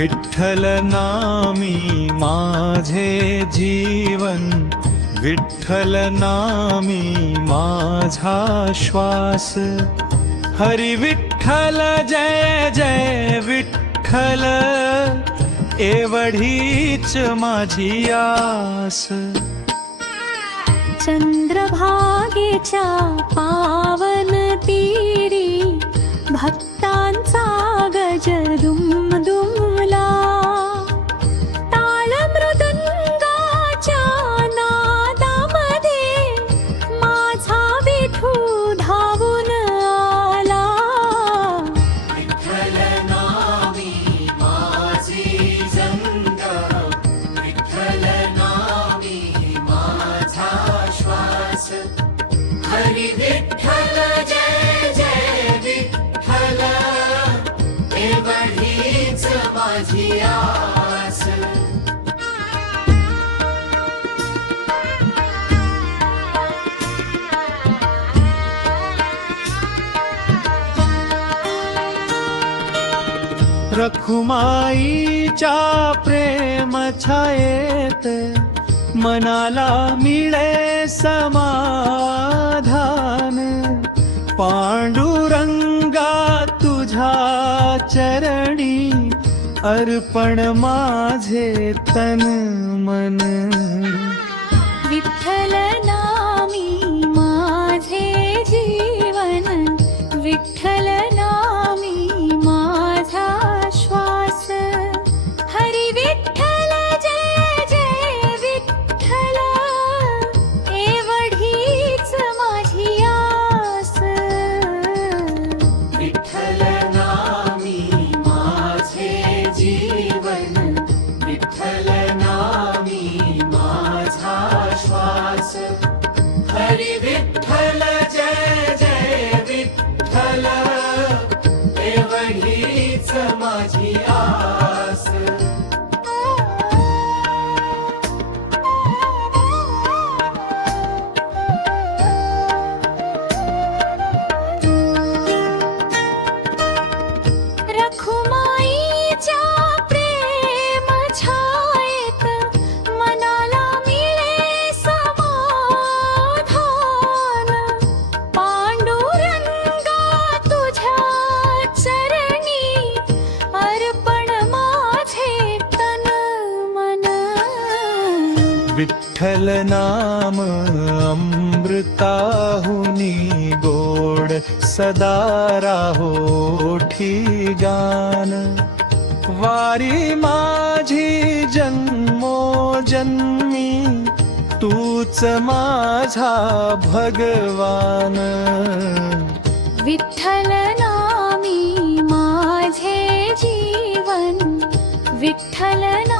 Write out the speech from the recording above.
विठ्ठल नामी माझे जीवन, विठ्ठल नामी माझा श्वास। हरी विठ्ठल जय जय विठ्ठल, एवढीच माझी आस। चंद्रभागेच्या पावन तीरी भक्तांचा गजर दुमदुमला। टाळ मृदंगाच्या नादामध्ये माझा विठू धावून आला। विठ्ठल नामी माझी जंगा, विठ्ठल नामी माझा श्वास। हरी विठ्ठल जय जय विठ्ठल, एवढीच माझी आस। रखुमाईच्या प्रेम छायेत मनाला मिळे समाधान। पांडुरंगा तुझ्या चरणी अर्पण माझे तन मन। विठ्ठल नामी माझे जीवन, विठ्ठल नामी माझा श्वास। हरी विठ्ठल जय जय विठ्ठल, एवढीच माझी आस। विठ्ठल नामी माझे जीवन, विठ्ठल नामी माझा श्वास। हरी विठ्ठल जय जय विठ्ठल, एवढीच माझी आस। रखुमाईच्या प्रेम छायेत मनाला मिळे समाधान। पांडुरंगा तुझ्या चरणी अर्पण माझे तन मन। विठ्ठल नाम अमृताहुनी गोड, सदा राहोठी गान। वारी माझी जन्मोजन्मी, तूच माझा भगवान। विठ्ठल नामी माझे जीवन, विठ्ठल नामी